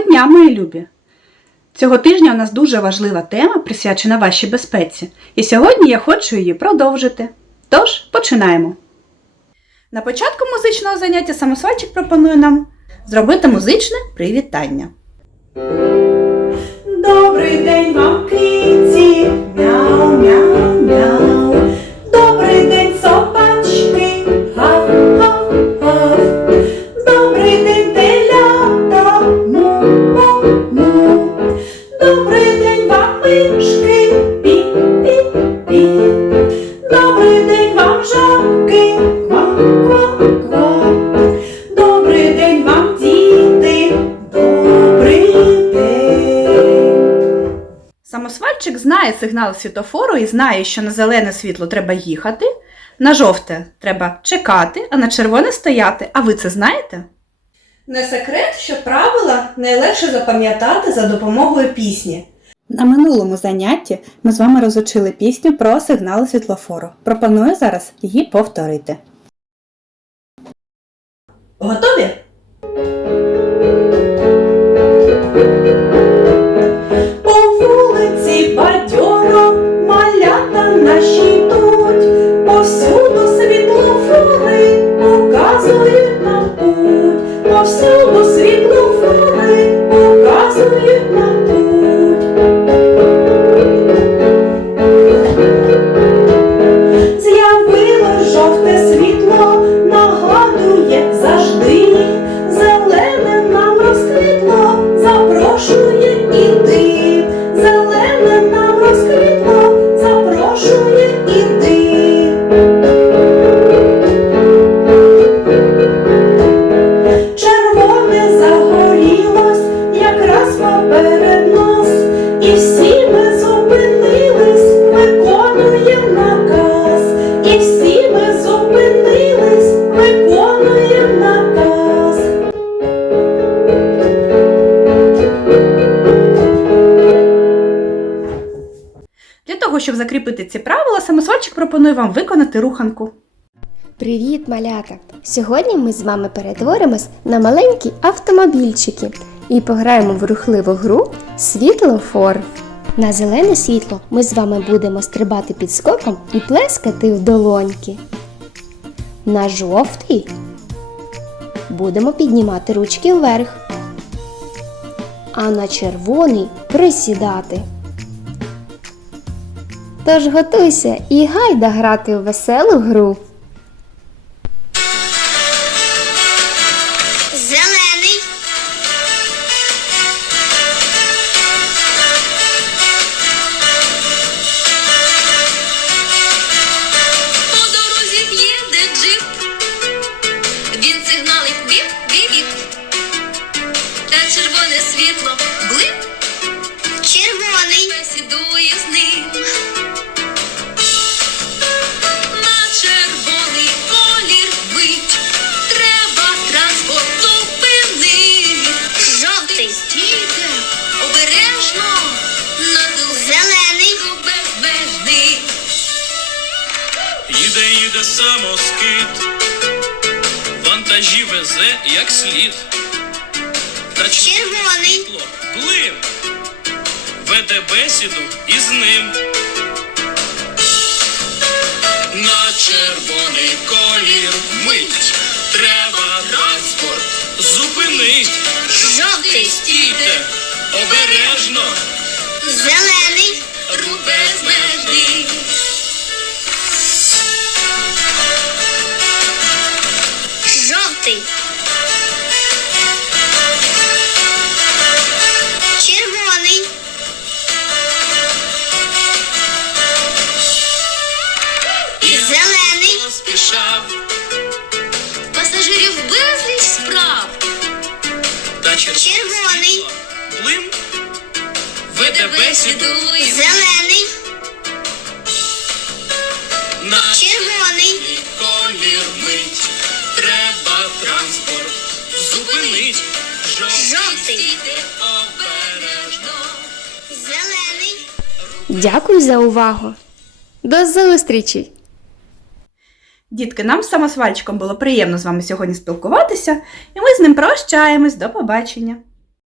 дня, мої любі! Цього тижня у нас дуже важлива тема, присвячена вашій безпеці, і сьогодні я хочу її продовжити. Тож, починаємо. На початку музичного заняття самосвальчик пропонує нам зробити музичне привітання. Самосвальчик знає сигнал світофору і знає, що на зелене світло треба їхати, на жовте треба чекати, а на червоне стояти. А ви це знаєте? Не секрет, що правила найлегше запам'ятати за допомогою пісні. На минулому занятті ми з вами розучили пісню про сигнали світлофору. Пропоную зараз її повторити. Готові? Щоб закріпити ці правила, самосвальчик пропонує вам виконати руханку. Привіт, малята! Сьогодні ми з вами перетворимось на маленькі автомобільчики і пограємо в рухливу гру Світлофор. На зелене світло ми з вами будемо стрибати під скоком і плескати в долоньки. На жовтий будемо піднімати ручки вверх. А на червоний присідати. Тож готуйся і гайда грати в веселу гру. Їде самоскид, вантажі везе як слід. Та Червоний. світло, блим, веде бесіду із ним. На червоний колір мить, треба транспорт зупинить. Жовтий. Стійте, обережно, Зелений. Жовтий. Червоний. І зелений. поспішав, Пасажирів безліч справ. та червоний блим, веде бесіду Зелений. На Дякую за увагу. До зустрічі! Дітки, нам з самосвальчиком було приємно з вами сьогодні спілкуватися, і ми з ним прощаємось. До побачення!